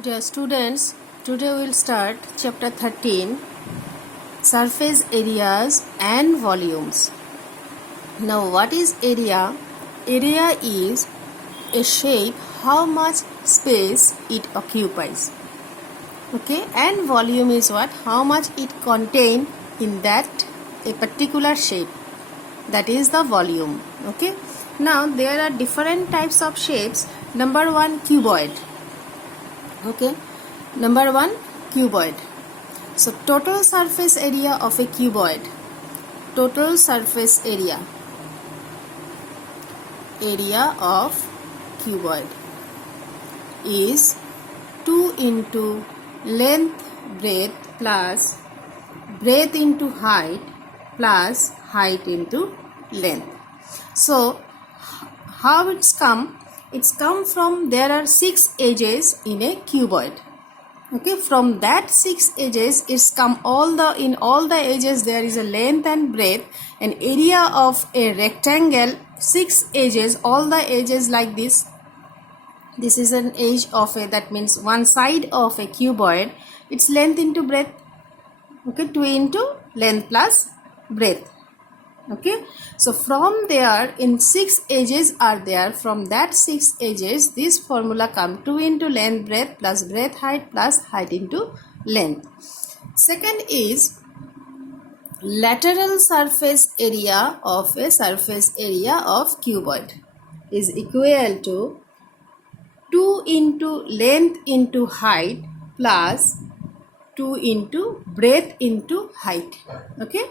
Dear students, today we will start chapter 13, surface areas and volumes. Now what is area? Area is a shape, how much space it occupies. Okay, and volume is what? How much it contains in that a particular shape. That is the volume. Okay, now there are different types of shapes. Number one, cuboid. Okay, number one, cuboid. So total surface area of a cuboid, total surface area of cuboid is 2 into length breadth plus breadth into height plus height into length. So how it's come? It's come from there are 6 edges in a cuboid. Okay, from that 6 edges it's come in all the edges there is a length and breadth. An area of a rectangle, 6 edges, all the edges like this. This is an edge of a, that means one side of a cuboid, its length into breadth. Okay, 2 into length plus breadth. Okay, so from there in 6 edges are there, from that 6 edges this formula come 2 into length breadth plus breadth height plus height into length. Second is lateral surface area of a surface area of cuboid is equal to 2 into length into height plus 2 into breadth into height. Okay,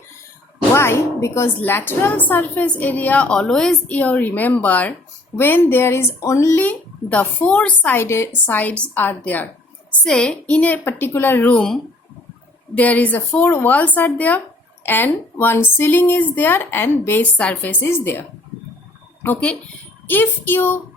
why? Because lateral surface area always you remember when there is only the 4 sides are there. Say in a particular room there is a 4 walls are there and one ceiling is there and base surface is there. Okay, if you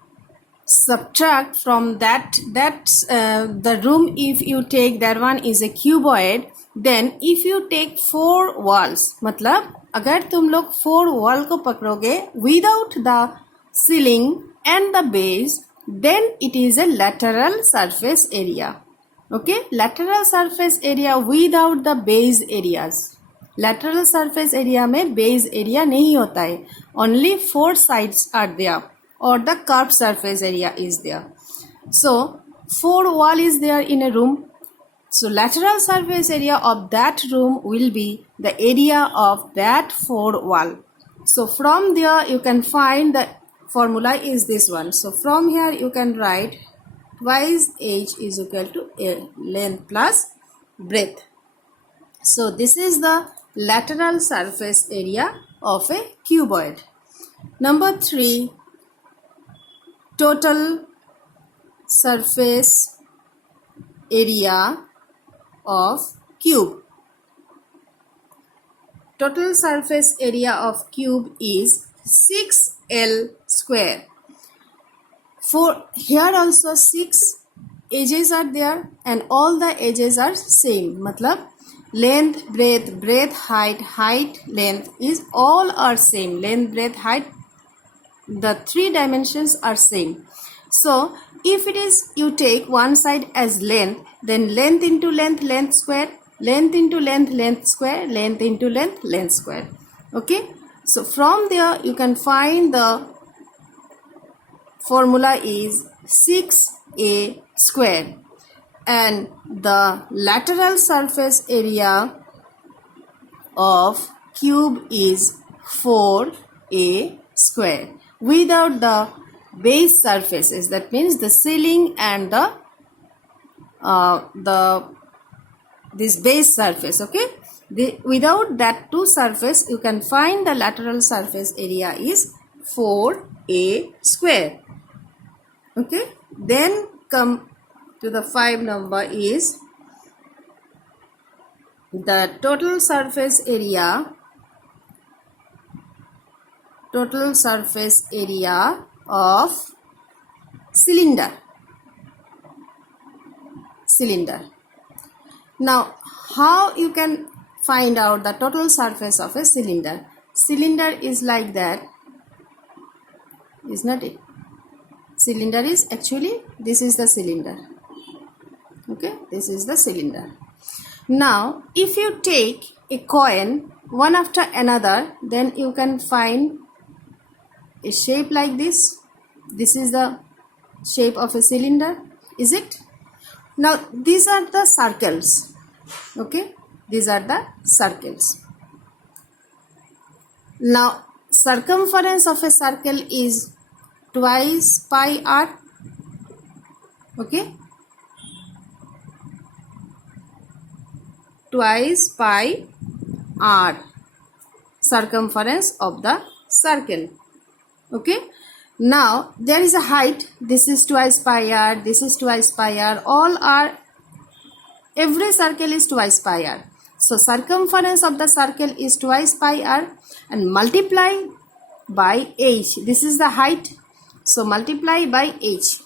subtract from that the room, if you take that one is a cuboid, then if you take 4 walls, मतलब अगर तुम लोग 4 wall को पकड़ोगे without the ceiling and the base, then it is a lateral surface area. Okay, lateral surface area without the base areas. Lateral surface area में base area नहीं होता है, only 4 sides are there or the curved surface area is there. So 4 wall is there in a room. So lateral surface area of that room will be the area of that 4 wall. So from there you can find the formula is this one. So from here you can write twice h is equal to a length plus breadth. So this is the lateral surface area of a cuboid. Number 3, total surface area of cube. Total surface area of cube is 6L square. For here also 6 edges are there and all the edges are same. मतलब length, breadth, height, length is all are same. Length, breadth, height, the 3 dimensions are same. So if it is you take one side as length, then length into length, length square, length into length, length square, length into length, length square. Okay, so from there you can find the formula is 6a square and the lateral surface area of cube is 4a square without the base surfaces, that means the ceiling and this base surface. Okay, without that 2 surface you can find the lateral surface area is 4a square. Okay, then come to the 5 number is the total surface area of cylinder. Now how you can find out the total surface of a cylinder? Cylinder is like that, is not it? Cylinder is actually, this is the cylinder. Okay, this is the cylinder. Now if you take a coin one after another, then you can find a shape like this. This is the shape of a cylinder, is it? Now these are the circles. Okay, these are the circles. Now circumference of a circle is twice pi r. Okay, twice pi r, circumference of the circle. Okay, now there is a height. This is twice pi r, this is twice pi r, all are, every circle is twice pi r. So circumference of the circle is twice pi r and multiply by h. This is the height, so multiply by h,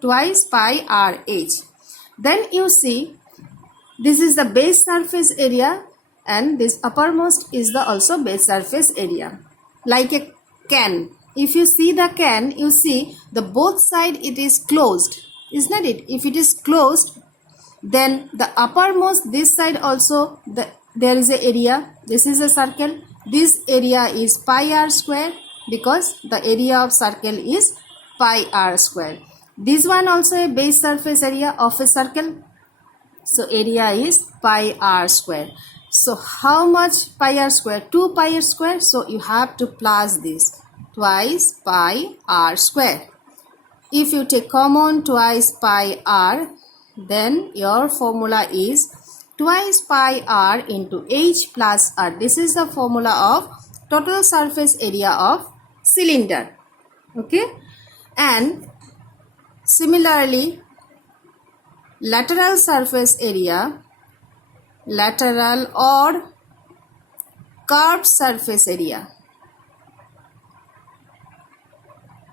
twice pi r h. Then you see this is the base surface area and this uppermost is the also base surface area, like a can. If you see the can, you see the both side it is closed, isn't it? If it is closed, then the uppermost this side also there is a area. This is a circle. This area is pi r square because the area of circle is pi r square. This one also a base surface area of a circle. So area is pi r square. So how much pi r square? 2 pi r square. So you have to plus this, twice pi r square. If you take common twice pi r, then your formula is twice pi r into h plus r. This is the formula of total surface area of cylinder. Okay, and similarly lateral surface area, lateral or curved surface area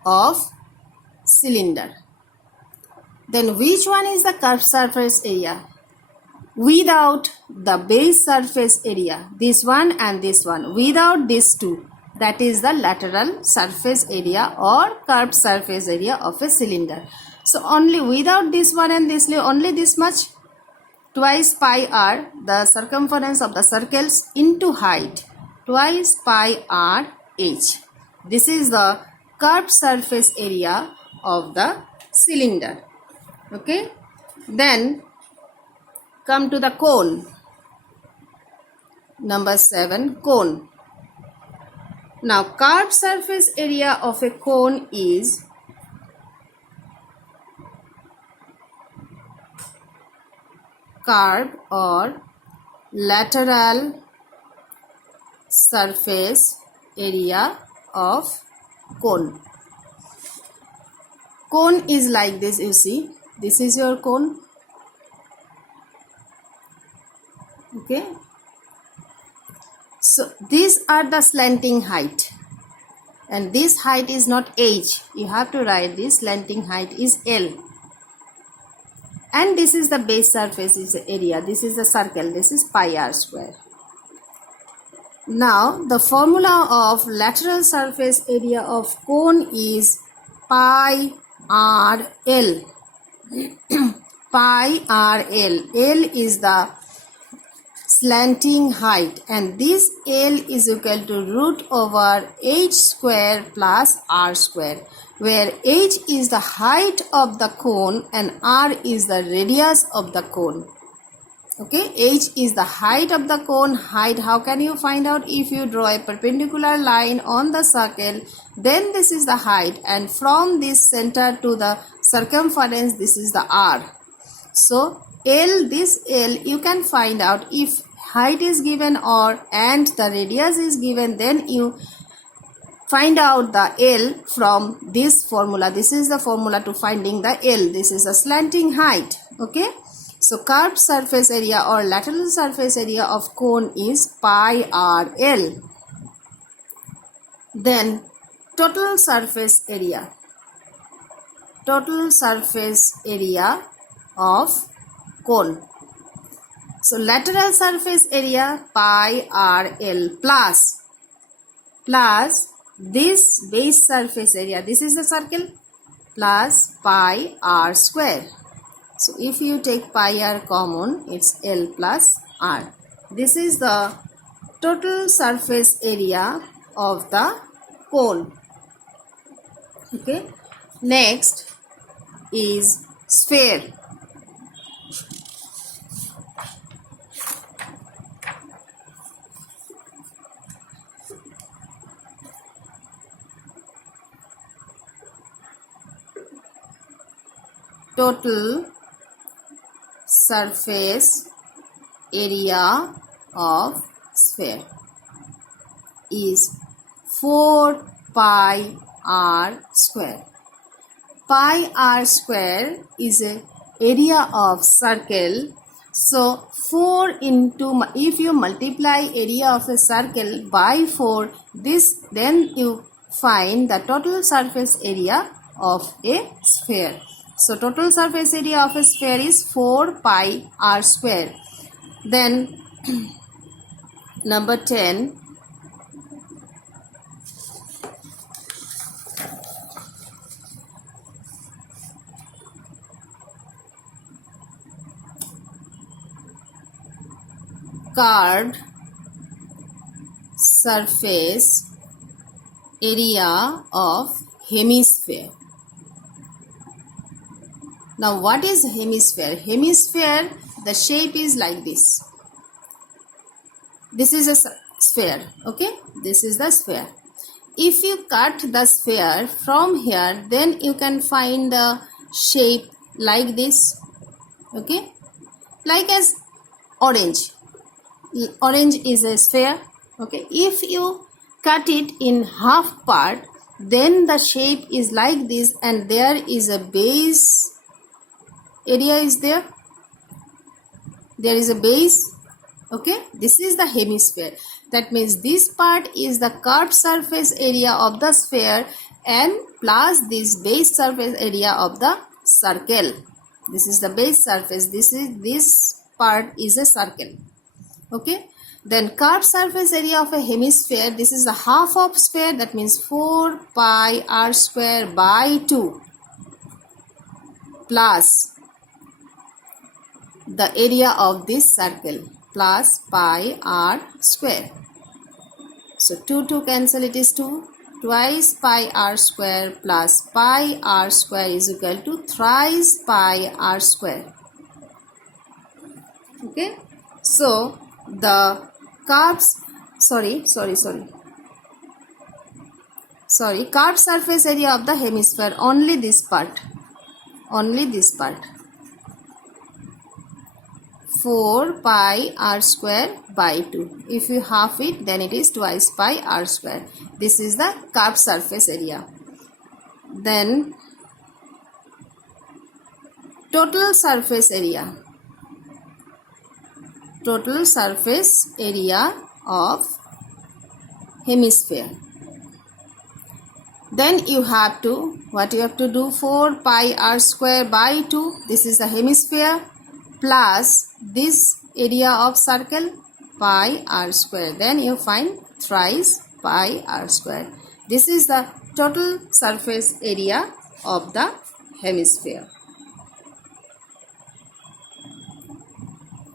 of cylinder. Then which one is the curved surface area? Without the base surface area, this one and this one, without these two, that is the lateral surface area or curved surface area of a cylinder. So only without this one and this, only this much, twice pi r, the circumference of the circles into height, twice pi r h. This is the curved surface area of the cylinder. Okay, then come to the cone. Number 7, cone. Now curved surface area of a cone is curved or lateral surface area of cone. Cone is like this, you see. This is your cone. Okay. So these are the slanting height. And this height is not h. You have to write this slanting height is L. And this is the base surface area. This is the circle. This is pi r square. Now the formula of lateral surface area of cone is pi r L. Pi r L. L is the slanting height and this L is equal to root over h square plus r square, where h is the height of the cone and r is the radius of the cone. Okay, h is the height of the cone. Height, how can you find out? If you draw a perpendicular line on the circle, then this is the height, and from this center to the circumference, this is the r. So L, this L you can find out if height is given and the radius is given, then you find out the L from this formula. This is the formula to finding the L. This is a slanting height. Okay, so curved surface area or lateral surface area of cone is pi r L. Then total surface area. Total surface area of cone. So lateral surface area pi r L plus this base surface area, this is the circle, plus pi r square. So if you take pi r common, it's L plus R. This is the total surface area of the cone. Okay. Next is sphere. Total surface area of sphere is 4 pi r square. Pi r square is a area of circle. So 4 into, if you multiply area of a circle by 4, then you find the total surface area of a sphere. So total surface area of a sphere is 4 pi r square. Then number 10, curved surface area of hemisphere. Now what is hemisphere? Hemisphere, the shape is like this. This is a sphere, okay? This is the sphere. If you cut the sphere from here, then you can find the shape like this, okay? Like as orange. Orange is a sphere, okay? If you cut it in half part, then the shape is like this, and there is a base area is there. There is a base, okay? This is the hemisphere. That means this part is the curved surface area of the sphere and plus this base surface area of the circle. This is the base surface. This part is a circle, okay? Then curved surface area of a hemisphere, this is the half of sphere, that means 4 pi r square by 2 plus the area of this circle plus pi r square. So 2 cancel, it is 2. Twice pi r square plus pi r square is equal to thrice pi r square. Okay. So the curved surface area of the hemisphere, only this part. 4 pi r square by 2. If you half it, then it is twice pi r square. This is the curved surface area. Then total surface area. Total surface area of hemisphere. Then you have to, what you have to do, 4 pi r square by 2. This is the hemisphere plus this area of circle pi r square. Then you find thrice pi r square. This is the total surface area of the hemisphere.